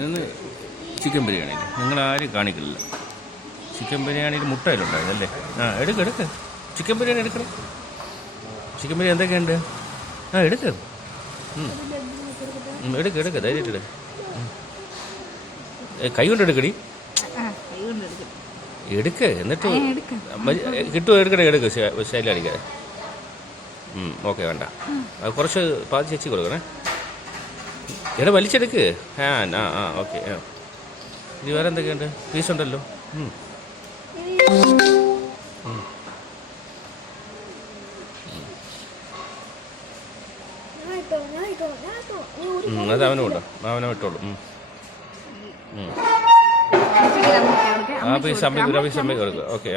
നിന്ന് ചിക്കൻ ബിരിയാണി നിങ്ങളാരും കാണിക്കില്ല. ചിക്കൻ ബിരിയാണിയിൽ മുട്ടയിലുണ്ടായതല്ലേ? എടുക്ക് ചിക്കൻ ബിരിയാണി എടുക്കണം. ചിക്കൻ ബിരിയാണി എന്തൊക്കെയുണ്ട്? എടുക്ക് ധൈര്യമായിട്ട് കൈ കൊണ്ട് എടുക്കടി. എടുക്ക് എന്നിട്ട് കിട്ടുമോ? എടുക്ക് ശൈലി അടിക്കാതെ. ഓക്കെ വേണ്ട, അത് കുറച്ച് പാതി ചേച്ചി കൊടുക്കണേ. വലിച്ചെടുക്ക്. ഓക്കെ. ഇനി വേറെ എന്തൊക്കെയുണ്ട്? പീസുണ്ടല്ലോ. അത് അവനും ഉണ്ടോ? അവനെ വിട്ടോളൂ. ആ പീസ് അമ്മയ്ക്ക് കൊടുക്കുക. ഓക്കെ.